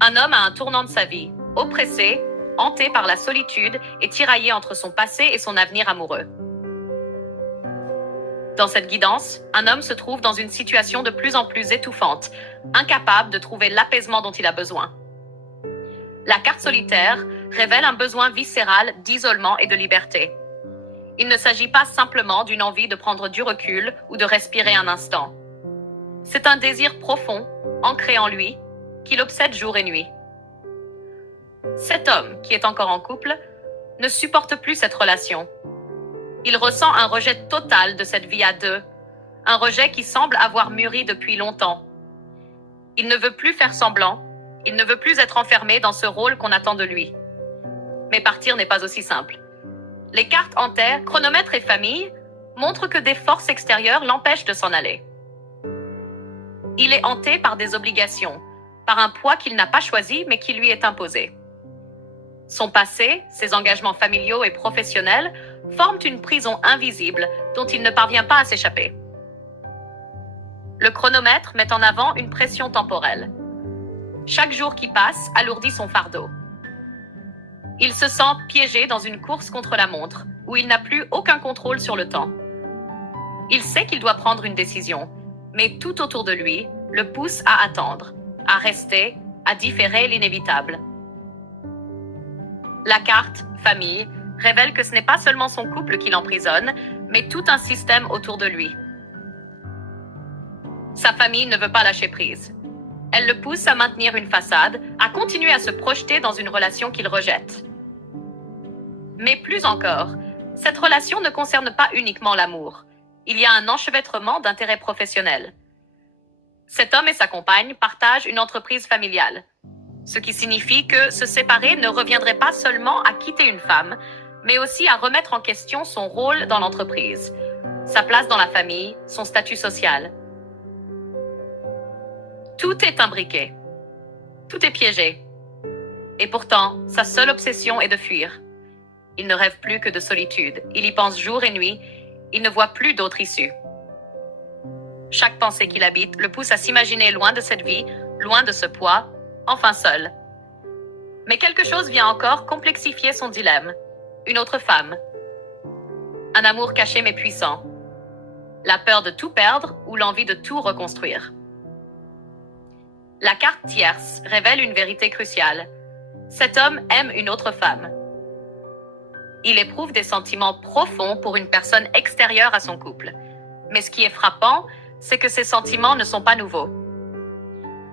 Un homme à un tournant de sa vie, oppressé, hanté par la solitude et tiraillé entre son passé et son avenir amoureux. Dans cette guidance, un homme se trouve dans une situation de plus en plus étouffante, incapable de trouver l'apaisement dont il a besoin. La carte solitaire révèle un besoin viscéral d'isolement et de liberté. Il ne s'agit pas simplement d'une envie de prendre du recul ou de respirer un instant. C'est un désir profond, ancré en lui, qui l'obsède jour et nuit. Cet homme, qui est encore en couple, ne supporte plus cette relation. Il ressent un rejet total de cette vie à deux, un rejet qui semble avoir mûri depuis longtemps. Il ne veut plus faire semblant, il ne veut plus être enfermé dans ce rôle qu'on attend de lui. Mais partir n'est pas aussi simple. Les cartes en terre, chronomètre et famille montrent que des forces extérieures l'empêchent de s'en aller. Il est hanté par des obligations, par un poids qu'il n'a pas choisi mais qui lui est imposé. Son passé, ses engagements familiaux et professionnels forment une prison invisible dont il ne parvient pas à s'échapper. Le chronomètre met en avant une pression temporelle. Chaque jour qui passe alourdit son fardeau. Il se sent piégé dans une course contre la montre, où il n'a plus aucun contrôle sur le temps. Il sait qu'il doit prendre une décision, mais tout autour de lui le pousse à attendre, à rester, à différer l'inévitable. La carte « Famille » révèle que ce n'est pas seulement son couple qui l'emprisonne, mais tout un système autour de lui. Sa famille ne veut pas lâcher prise. Elle le pousse à maintenir une façade, à continuer à se projeter dans une relation qu'il rejette. Mais plus encore, cette relation ne concerne pas uniquement l'amour. Il y a un enchevêtrement d'intérêts professionnels. Cet homme et sa compagne partagent une entreprise familiale, ce qui signifie que se séparer ne reviendrait pas seulement à quitter une femme, mais aussi à remettre en question son rôle dans l'entreprise, sa place dans la famille, son statut social. Tout est imbriqué, tout est piégé. Et pourtant, sa seule obsession est de fuir. Il ne rêve plus que de solitude, il y pense jour et nuit, il ne voit plus d'autre issue. Chaque pensée qu'il habite le pousse à s'imaginer loin de cette vie, loin de ce poids, enfin seul. Mais quelque chose vient encore complexifier son dilemme. Une autre femme. Un amour caché mais puissant. La peur de tout perdre ou l'envie de tout reconstruire. La carte tierce révèle une vérité cruciale. Cet homme aime une autre femme. Il éprouve des sentiments profonds pour une personne extérieure à son couple. Mais ce qui est frappant, c'est que ces sentiments ne sont pas nouveaux.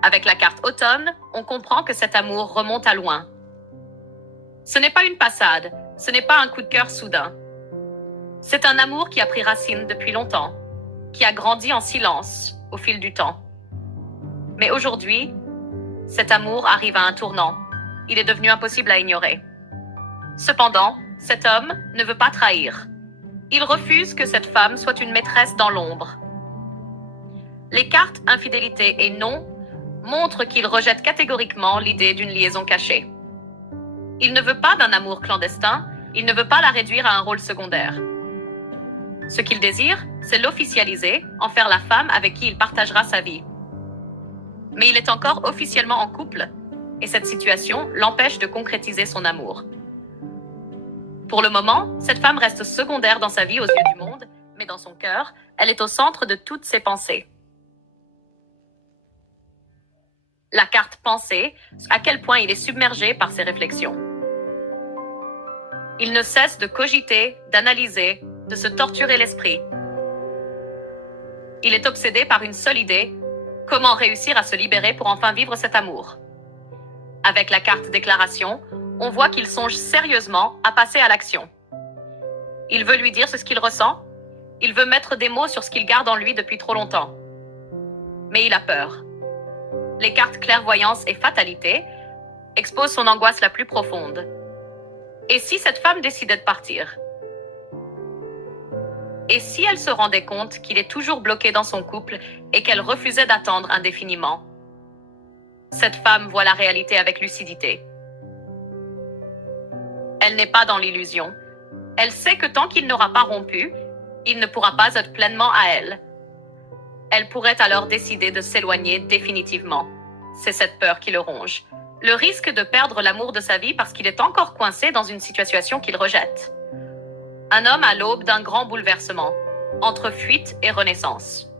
Avec la carte automne, on comprend que cet amour remonte à loin. Ce n'est pas une passade, ce n'est pas un coup de cœur soudain. C'est un amour qui a pris racine depuis longtemps, qui a grandi en silence au fil du temps. Mais aujourd'hui, cet amour arrive à un tournant. Il est devenu impossible à ignorer. Cependant, cet homme ne veut pas trahir. Il refuse que cette femme soit une maîtresse dans l'ombre. Les cartes infidélité et non montrent qu'il rejette catégoriquement l'idée d'une liaison cachée. Il ne veut pas d'un amour clandestin, il ne veut pas la réduire à un rôle secondaire. Ce qu'il désire, c'est l'officialiser, en faire la femme avec qui il partagera sa vie. Mais il est encore officiellement en couple, et cette situation l'empêche de concrétiser son amour. Pour le moment, cette femme reste secondaire dans sa vie aux yeux du monde, mais dans son cœur, elle est au centre de toutes ses pensées. La carte pensée, à quel point il est submergé par ses réflexions. Il ne cesse de cogiter, d'analyser, de se torturer l'esprit. Il est obsédé par une seule idée, comment réussir à se libérer pour enfin vivre cet amour. Avec la carte déclaration, on voit qu'il songe sérieusement à passer à l'action. Il veut lui dire ce qu'il ressent, il veut mettre des mots sur ce qu'il garde en lui depuis trop longtemps. Mais il a peur. Les cartes clairvoyance et fatalité exposent son angoisse la plus profonde. Et si cette femme décidait de partir? Et si elle se rendait compte qu'il est toujours bloqué dans son couple et qu'elle refusait d'attendre indéfiniment? Cette femme voit la réalité avec lucidité. Elle n'est pas dans l'illusion. Elle sait que tant qu'il n'aura pas rompu, il ne pourra pas être pleinement à elle. Elle pourrait alors décider de s'éloigner définitivement. C'est cette peur qui le ronge. Le risque de perdre l'amour de sa vie parce qu'il est encore coincé dans une situation qu'il rejette. Un homme à l'aube d'un grand bouleversement, entre fuite et renaissance.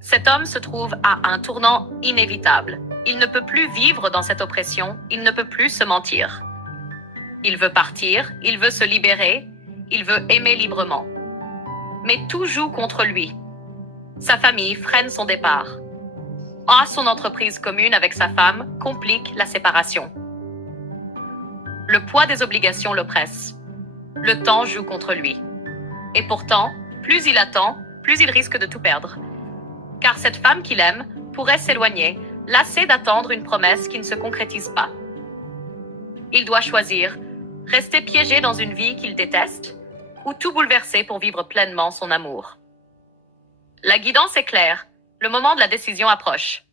Cet homme se trouve à un tournant inévitable. Il ne peut plus vivre dans cette oppression, il ne peut plus se mentir. Il veut partir, il veut se libérer, il veut aimer librement. Mais tout joue contre lui. Sa famille freine son départ. Son entreprise commune avec sa femme complique la séparation. Le poids des obligations l'oppresse. Le temps joue contre lui. Et pourtant, plus il attend, plus il risque de tout perdre. Car cette femme qu'il aime pourrait s'éloigner, lassée d'attendre une promesse qui ne se concrétise pas. Il doit choisir, rester piégé dans une vie qu'il déteste, ou tout bouleverser pour vivre pleinement son amour. La guidance est claire, le moment de la décision approche.